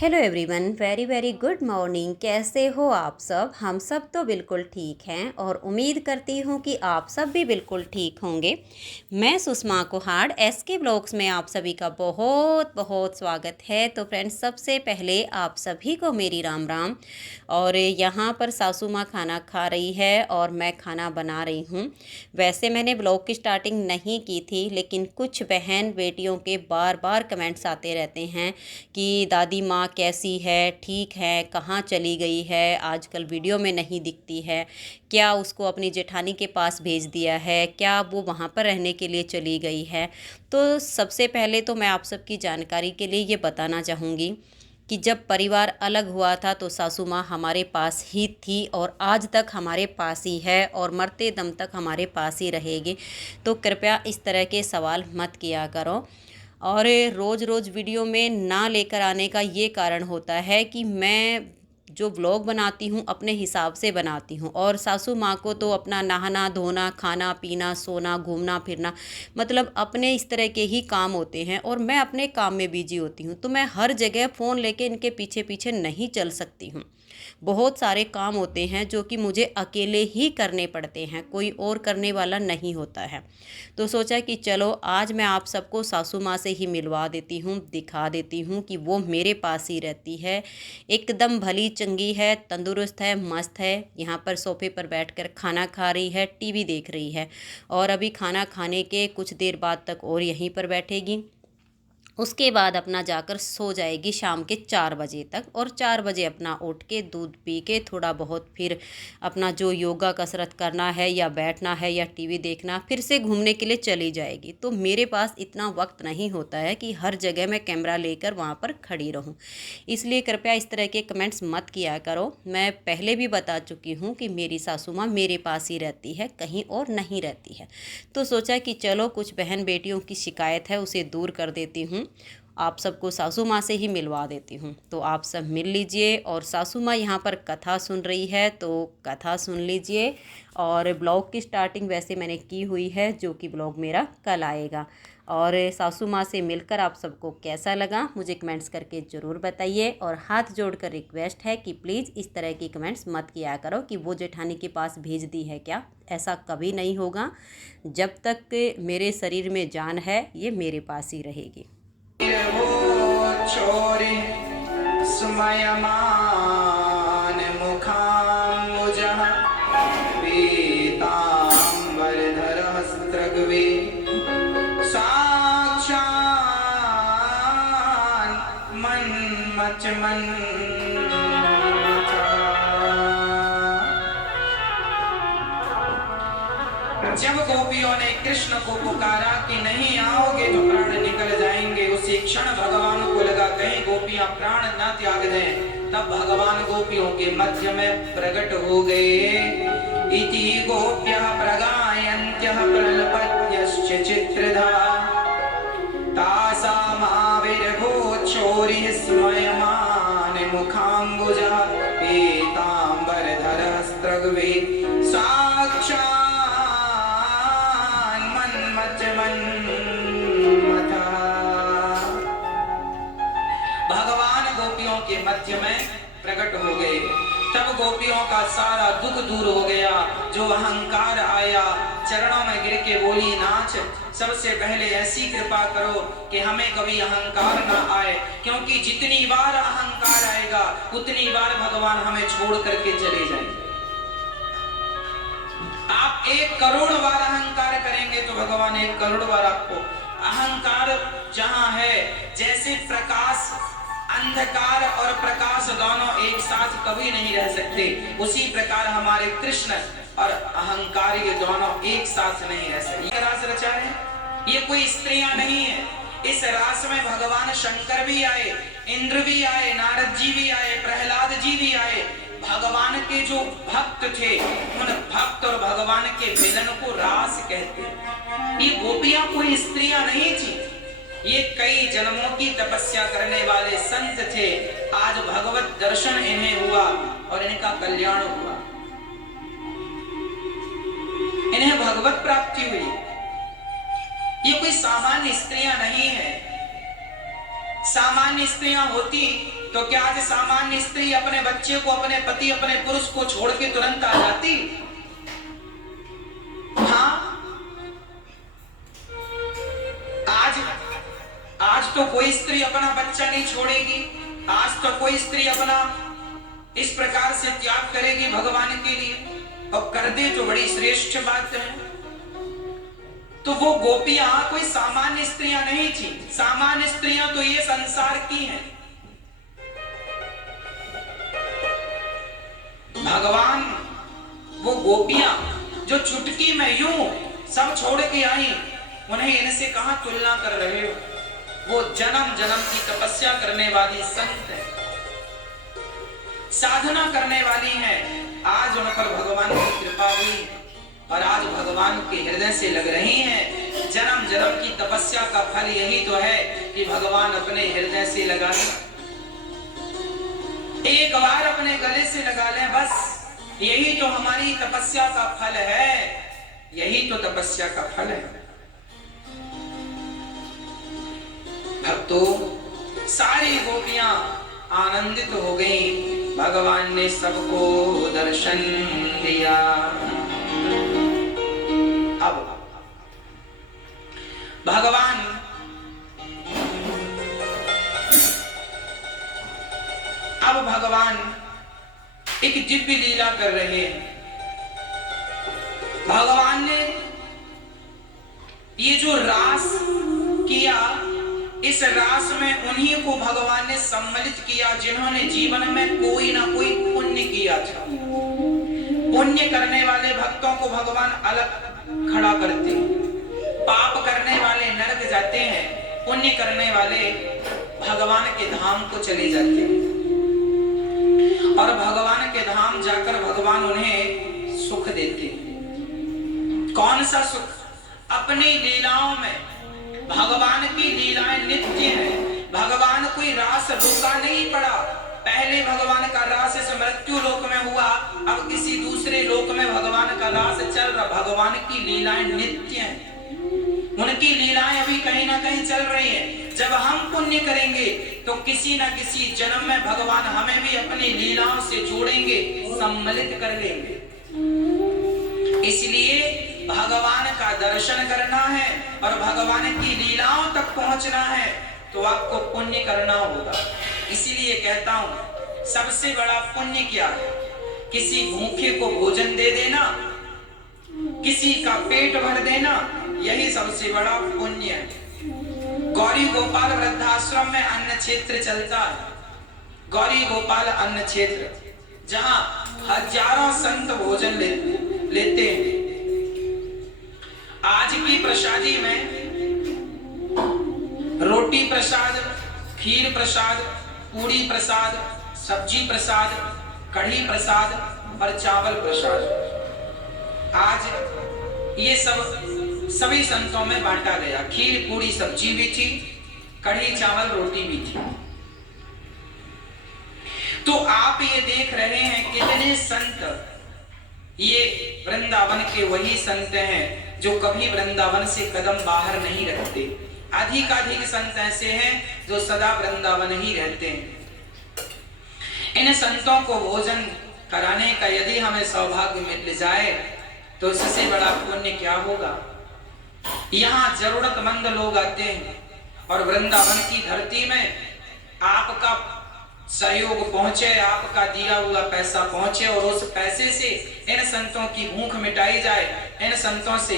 Hello everyone, very very good morning. कैसे हो आप सब? हम सब तो बिल्कुल ठीक हैं और उम्मीद करती हूँ कि आप सब भी बिल्कुल ठीक होंगे। मैं सुषमा कुहाड़ एसके ब्लॉग्स में आप सभी का बहुत बहुत स्वागत है। तो फ्रेंड्स, सबसे पहले आप सभी को मेरी राम राम। और यहाँ पर सासू माँ खाना खा रही है और मैं खाना बना रही हूँ। वैसे मैंने ब्लॉग की स्टार्टिंग नहीं की थी, लेकिन कुछ बहन बेटियों के बार बार कमेंट्स आते रहते हैं कि दादी माँ कैसी है, ठीक है, कहाँ चली गई है, आजकल वीडियो में नहीं दिखती है, क्या उसको अपनी जेठानी के पास भेज दिया है, क्या वो वहाँ पर रहने के लिए चली गई है। तो सबसे पहले तो मैं आप सबकी जानकारी के लिए ये बताना चाहूँगी कि जब परिवार अलग हुआ था तो सासू माँ हमारे पास ही थी और आज तक हमारे पास ही है और मरते दम तक हमारे पास ही रहेगी। तो कृपया इस तरह के सवाल मत किया करो। और रोज़ रोज़ वीडियो में ना लेकर आने का ये कारण होता है कि मैं जो व्लॉग बनाती हूँ अपने हिसाब से बनाती हूँ, और सासू माँ को तो अपना नहाना धोना, खाना पीना, सोना, घूमना फिरना, मतलब अपने इस तरह के ही काम होते हैं और मैं अपने काम में बिजी होती हूँ। तो मैं हर जगह फ़ोन लेके इनके पीछे पीछे नहीं चल सकती हूँ। बहुत सारे काम होते हैं जो कि मुझे अकेले ही करने पड़ते हैं, कोई और करने वाला नहीं होता है। तो सोचा कि चलो आज मैं आप सबको सासू माँ से ही मिलवा देती हूँ, दिखा देती हूँ कि वो मेरे पास ही रहती है, एकदम भली चंगी है, तंदुरुस्त है, मस्त है। यहाँ पर सोफे पर बैठकर खाना खा रही है, टीवी देख रही है और अभी खाना खाने के कुछ देर बाद तक और यहीं पर बैठेगी। उसके बाद अपना जाकर सो जाएगी शाम के 4 बजे तक, और 4 बजे अपना उठ के दूध पी के थोड़ा बहुत फिर अपना जो योगा कसरत करना है या बैठना है या टीवी देखना, फिर से घूमने के लिए चली जाएगी। तो मेरे पास इतना वक्त नहीं होता है कि हर जगह मैं कैमरा लेकर वहाँ पर खड़ी रहूँ। इसलिए कृपया इस तरह के कमेंट्स मत किया करो। मैं पहले भी बता चुकी हूँ कि मेरी सासू माँ मेरे पास ही रहती है, कहीं और नहीं रहती है। तो सोचा कि चलो कुछ बहन बेटियों की शिकायत है उसे दूर कर देती हूँ, आप सबको सासू माँ से ही मिलवा देती हूँ। तो आप सब मिल लीजिए और सासू माँ यहाँ पर कथा सुन रही है तो कथा सुन लीजिए। और ब्लॉग की स्टार्टिंग वैसे मैंने की हुई है, जो कि ब्लॉग मेरा कल आएगा। और सासू माँ से मिलकर आप सबको कैसा लगा मुझे कमेंट्स करके ज़रूर बताइए। और हाथ जोड़कर रिक्वेस्ट है कि प्लीज़ इस तरह की कमेंट्स मत किया करो कि वो जेठानी के पास भेज दी है क्या। ऐसा कभी नहीं होगा। जब तक मेरे शरीर में जान है ये मेरे पास ही रहेगी। छोरी सुमयमान मुखाम्बुजः पीताम्बरधरस्त्रग्वे साक्षात् जब गोपियों ने कृष्ण को पुकारा कि नहीं आओगे तो प्राण निकल जाएंगे, उसी क्षण भगवान को लगा कहीं गोपियां प्राण न त्याग दें। तब भगवान गोपियों के मध्य में प्रकट हो गए। इति गोप्यः प्रगायन्त्यः प्रलपत्यश्च चित्रधा तासामाविर्भूच्छोरिः स्मयमान मुखाम्बुजः पीताम्बरधरस्त्रग्वे साक्षात् भगवान गोपियों के मध्य में प्रकट हो गए। तब गोपियों का सारा दुख दूर हो गया, जो अहंकार आया चरणों में गिर के बोली नाच सबसे पहले ऐसी कृपा करो कि हमें कभी अहंकार ना आए, क्योंकि जितनी बार अहंकार आएगा उतनी बार भगवान हमें छोड़ करके चले जाएंगे। आप 1 करोड़ बार अहंकार करेंगे तो भगवान 1 करोड़ बार आपको। अहंकार जहां है, जैसे प्रकाश, अंधकार और प्रकाश दोनों एक साथ कभी नहीं रह सकते, उसी प्रकार हमारे कृष्ण और अहंकार ये दोनों एक साथ नहीं रह सकते। ये रास रचा है, ये कोई स्त्रियां नहीं है। इस रास में भगवान शंकर भी आए, इंद्र भी आए, नारद जी भी आए, प्रहलाद जी भी आए। भगवान के जो भक्त थे उन भक्त और भगवान के मिलन को रास कहते हैं। ये गोपियां कोई स्त्रियां नहीं थी, ये कई जन्मों की तपस्या करने वाले संत थे। आज भगवत दर्शन इन्हें हुआ और इनका कल्याण हुआ, इन्हें भगवत प्राप्ति हुई। ये कोई सामान्य स्त्रियां नहीं है। सामान्य स्त्रियां होती तो क्या आज सामान्य स्त्री अपने बच्चे को, अपने पति, अपने पुरुष को छोड़ के तुरंत आ जाती? हाँ, आज तो कोई स्त्री अपना बच्चा नहीं छोड़ेगी। आज तो कोई स्त्री अपना इस प्रकार से त्याग करेगी भगवान के लिए, और कर दे तो बड़ी श्रेष्ठ बात है। तो वो गोपियां कोई सामान्य स्त्रियां नहीं थी। सामान्य स्त्रियां तो ये संसार की हैं। भगवान वो गोपियां जो चुटकी में यूं सब छोड़ के आई, उन्हें इनसे कहां तुलना कर रहे हो? वो जन्म जन्म की तपस्या करने वाली संत है, साधना करने वाली है। आज उन पर भगवान की कृपा हुई और आज भगवान के हृदय से लग रही हैं। जन्म जन्म की तपस्या का फल यही तो है कि भगवान अपने हृदय से लगा लें, एक बार अपने गले से लगा लें, बस यही तो हमारी तपस्या का फल है। यही तो तपस्या का फल है। भक्तों, सारी गोपियां आनंदित हो गईं। भगवान ने सबको दर्शन दिया। अब भगवान एक दिव्य लीला कर रहे हैं। भगवान ने ये जो रास किया, इस रास में उन्हीं को भगवान ने सम्मिलित किया जिन्होंने जीवन में कोई ना कोई पुण्य किया था। पुण्य करने वाले भक्तों को भगवान अलग खड़ा करते हैं। पाप करने वाले नरक जाते हैं, पुण्य करने वाले भगवान के धाम को चले जाते हैं। और भगवान के धाम जाकर भगवान उन्हें सुख देते हैं। कौन सा सुख? अपनी लीलाओं में। भगवान की लीलाएं नित्य हैं। भगवान कोई रास रुका नहीं पड़ा। पहले भगवान का रास इस मृत्यु लोक में हुआ, अब किसी दूसरे लोक में भगवान का रास चल रहा। भगवान की लीलाएं नित्य हैं। उनकी लीलाएं अभी कहीं ना कहीं चल रही हैं। जब हम पुण्य करेंगे तो किसी न किसी जन्म में भगवान हमें भी अपनी लीलाओं से जोड़ेंगे, सम्मिलित कर लेंगे। इसलिए भगवान का दर्शन करना है और भगवान की लीलाओं तक पहुंचना है तो आपको पुण्य करना होगा। इसीलिए कहता हूं, सबसे बड़ा पुण्य क्या है? किसी भूखे को भोजन दे देना, किसी का पेट भर देना, यही सबसे बड़ा पुण्य है। गौरी गोपाल वृद्धाश्रम में अन्न क्षेत्र चलता है। गौरी गोपाल अन्न क्षेत्र, जहां हजारों संत भोजन लेते हैं। आज की प्रसादी में रोटी प्रसाद, खीर प्रसाद, पूरी प्रसाद, सब्जी प्रसाद, कढ़ी प्रसाद और चावल प्रसाद, आज ये सब सभी संतों में बांटा गया। खीर पूरी सब्जी भी थी, कढ़ी चावल रोटी भी थी। तो आप ये देख रहे हैं कितने संत, ये वृंदावन के वही संत हैं जो कभी वृंदावन से कदम बाहर नहीं रखते। अधिकाधिक संत ऐसे हैं जो सदा वृंदावन ही रहते हैं। इन संतों को भोजन कराने का यदि हमें सौभाग्य मिल जाए तो इससे बड़ा पुण्य क्या होगा। यहाँ जरूरतमंद लोग आते हैं और वृंदावन की धरती में आपका सहयोग पहुंचे, आपका दिया हुआ पैसा पहुंचे और उस पैसे से इन संतों की भूख मिटाई जाए। इन संतों से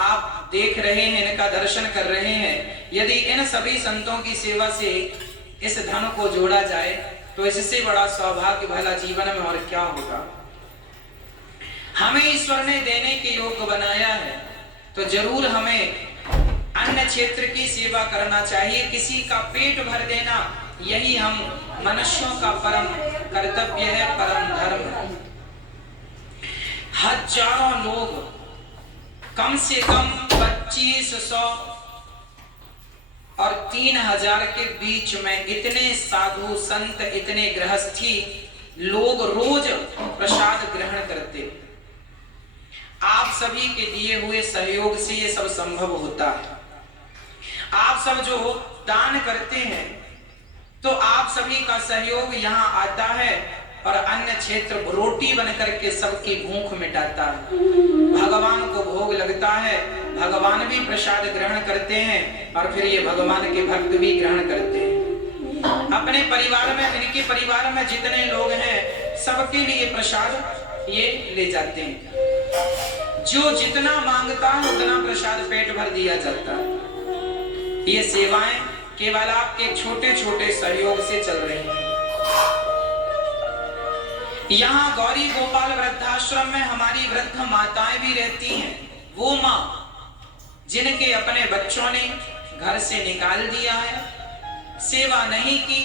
आप देख रहे हैं, इनका दर्शन कर रहे हैं। यदि इन सभी संतों की सेवा से इस धन को जोड़ा जाए तो इससे बड़ा सौभाग्य भला जीवन में और क्या होगा। हमें ईश्वर ने देने के योग्य बनाया है तो जरूर हमें अन्य क्षेत्र की सेवा करना चाहिए। किसी का पेट भर देना, यही हम मनुष्यों का परम कर्तव्य है, परम धर्म। हजारों लोग, कम से कम 2500 और 3000 के बीच में इतने साधु संत, इतने गृहस्थी लोग रोज प्रसाद ग्रहण करते। आप सभी के दिए हुए सहयोग से ये सब संभव होता है। आप सब जो दान करते हैं तो आप सभी का सहयोग यहाँ आता है और अन्य क्षेत्र रोटी बन करके सबकी भूख मिटाता है। भगवान को भोग लगता है, भगवान भी प्रसाद ग्रहण करते हैं और फिर ये भगवान के भक्त भी ग्रहण करते हैं। अपने परिवार में, इनके परिवार में जितने लोग हैं सबके लिए प्रसाद ये ले जाते हैं। जो जितना मांगता है उतना प्रसाद पेट भर दिया जाता है। ये सेवाएं केवल आपके छोटे छोटे सहयोग से चल रही हैं। यहाँ गौरी गोपाल वृद्धाश्रम में हमारी वृद्ध माताएं भी रहती हैं। वो माँ जिनके अपने बच्चों ने घर से निकाल दिया है, सेवा नहीं की।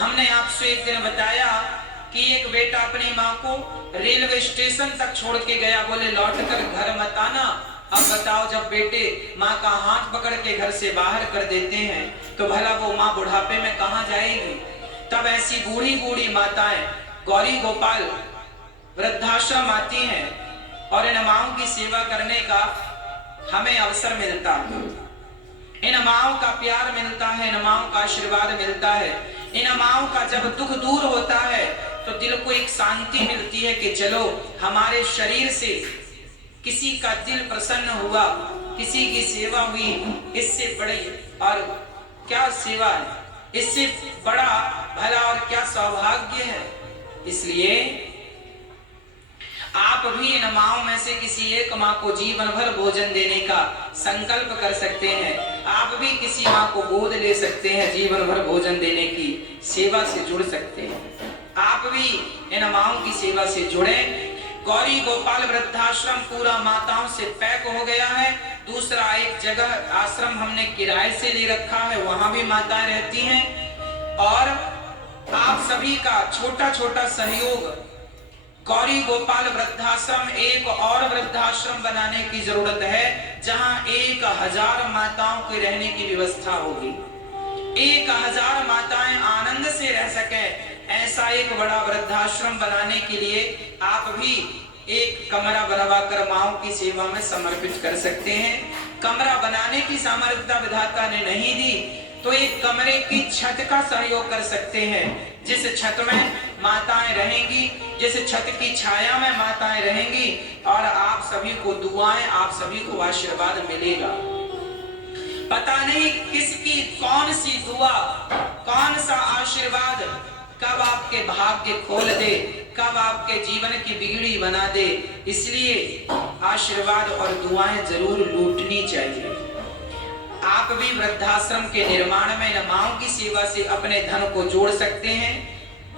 हमने आपसे एक दिन बताया कि एक बेटा अपनी माँ को रेलवे स्टेशन तक छोड़ के गया, बोले लौटकर घर मत आना। अब बताओ, जब बेटे माँ का हाथ पकड़ के घर से बाहर कर देते हैं तो भला वो माँ बुढ़ापे में कहाँ जाएगी। तब ऐसी बूढ़ी बूढ़ी माताएं गौरी गोपाल वृद्धाश्रम आती हैं और इन माँओं की सेवा करने का हमें अवसर मिलता है। इन माँओं का प्यार मिलता है, इन माँओं का आशीर्वाद मिलता है। इन माँओं का जब दुख दूर होता है तो दिल को एक शांति मिलती है कि चलो हमारे शरीर से किसी का दिल प्रसन्न हुआ, किसी की सेवा हुई। इससे बड़ी और क्या सेवा है, इससे बड़ा भला और क्या सौभाग्य है। इसलिए आप भी इन माँओं में से किसी एक माँ को जीवन भर भोजन देने का संकल्प कर सकते हैं। आप भी किसी माँ को गोद ले सकते हैं, जीवन भर भोजन देने की सेवा से जुड़ सकते हैं। आप भी इन माँओं की सेवा से जुड़े। गौरी गोपाल वृद्धाश्रम पूरा माताओं से पैक हो गया है। दूसरा एक जगह आश्रम हमने किराए से ले रखा है, वहां भी माताएं रहती हैं। और आप सभी का छोटा छोटा सहयोग, गौरी गोपाल वृद्धाश्रम एक और वृद्धाश्रम बनाने की जरूरत है जहां 1000 माताओं के रहने की व्यवस्था होगी। 1000 माताएं आनंद से रह सके, ऐसा एक बड़ा वृद्धाश्रम बनाने के लिए आप भी एक कमरा बनवाकर माँओं की सेवा में समर्पित कर सकते हैं। कमरा बनाने की सामर्थ्यता विधाता ने नहीं दी तो एक कमरे की छत का सहयोग कर सकते हैं। जिस छत में माताएं रहेंगी, जिस छत की छाया में माताएं रहेंगी और आप सभी को दुआएं, आप सभी को आशीर्वाद मिलेगा। पता नहीं किसकी कौन सी दुआ, कौन सा आशीर्वाद कब आपके भाग्य खोल दे, कब आपके जीवन की बिगड़ी बना दे। इसलिए आशीर्वाद और दुआएं जरूर लूटनी चाहिए। आप भी वृद्धाश्रम के निर्माण में इन माँओं की सेवा से अपने धन को जोड़ सकते हैं।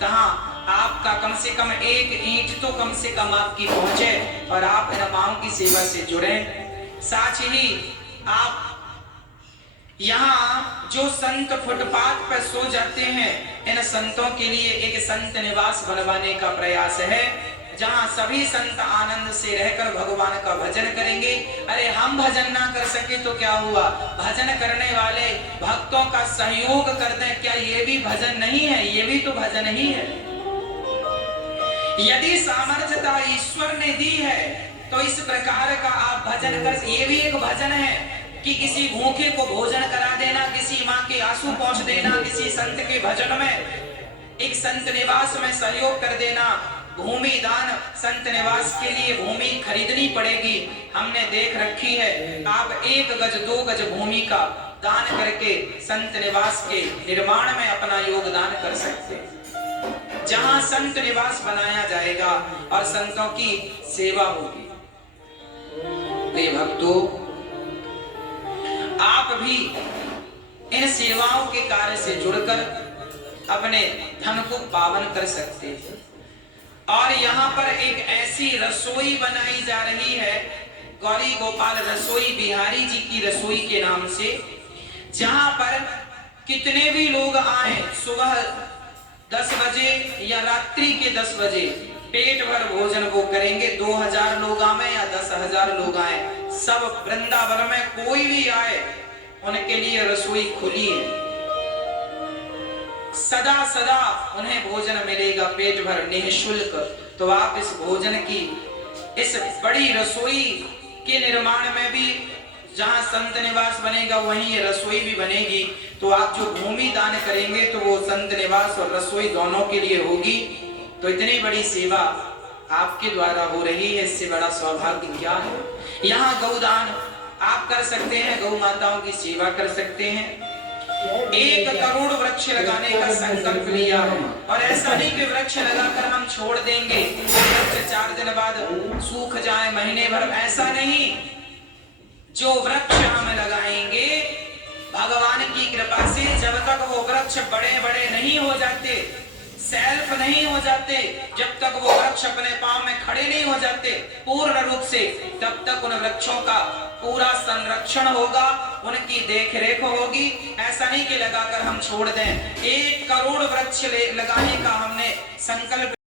तहाँ आपका कम से कम एक ईंट तो कम से कम आपकी पहुंचे और आप इन माँओं की सेवा से जुड़े। साथ ही आप यहाँ जो संत फुटपाथ पर सो जाते हैं, इन संतों के लिए एक संत निवास बनवाने का प्रयास है जहाँ सभी संत आनंद से रहकर भगवान का भजन करेंगे। अरे हम भजन ना कर सके तो क्या हुआ, भजन करने वाले भक्तों का सहयोग कर दें, क्या ये भी भजन नहीं है? ये भी तो भजन ही है। यदि सामर्थ्यता ईश्वर ने दी है तो इस प्रकार का आप भजन कर, ये भी एक भजन है कि किसी भूखे को भोजन करा देना, किसी माँ के आंसू पहुंच देना, किसी संत के भजन में, एक संत निवास में सहयोग कर देना। भूमि दान, संत निवास के लिए भूमि खरीदनी पड़ेगी, हमने देख रखी है। आप 1 गज 2 गज भूमि का दान करके संत निवास के निर्माण में अपना योगदान कर सकते हैं। जहां संत निवास बनाया जाएगा और संतों की सेवा होगी। प्रिय भक्तों, आप भी इन सेवाओं के कार्य से जुड़कर अपने धन को पावन कर सकते हैं। और यहाँ पर एक ऐसी रसोई बनाई जा रही है, गौरी गोपाल रसोई, बिहारी जी की रसोई के नाम से, जहां पर कितने भी लोग आए, सुबह 10 बजे या रात्रि के 10 बजे पेट भर भोजन वो करेंगे। 2000 लोग आए या 10,000 लोग आए, सब वृंदावन में कोई भी आए उनके लिए रसोई खुली है। सदा सदा उन्हें भोजन मिलेगा पेट भर निःशुल्क। तो आप इस भोजन की, इस बड़ी रसोई के निर्माण में भी जहाँ संत निवास बनेगा वहीं ये रसोई भी बनेगी। तो आप जो भूमि दान करेंगे तो वो संत निवास और रसोई दोनों के लिए होगी। तो इतनी बड़ी सेवा आपके द्वारा हो रही है, इससे बड़ा सौभाग्य क्या है। यहाँ गौदान आप कर सकते हैं, गौ माताओं की सेवा कर सकते हैं। 1 करोड़ वृक्ष लगाने का संकल्प लिया है। और ऐसा नहीं कि वृक्ष लगाकर हम छोड़ देंगे, वृक्ष 4 दिन बाद सूख जाए, महीने भर, ऐसा नहीं। जो वृक्ष हम लगाएंगे भगवान की कृपा से, जब तक वो वृक्ष बड़े बड़े नहीं हो जाते, सेल्फ नहीं हो जाते, जब तक वो वृक्ष अपने पांव में खड़े नहीं हो जाते पूर्ण रूप से, तब तक उन वृक्षों का पूरा संरक्षण होगा, उनकी देखरेख होगी। ऐसा नहीं कि लगाकर हम छोड़ दें। 1 करोड़ वृक्ष लगाने का हमने संकल्प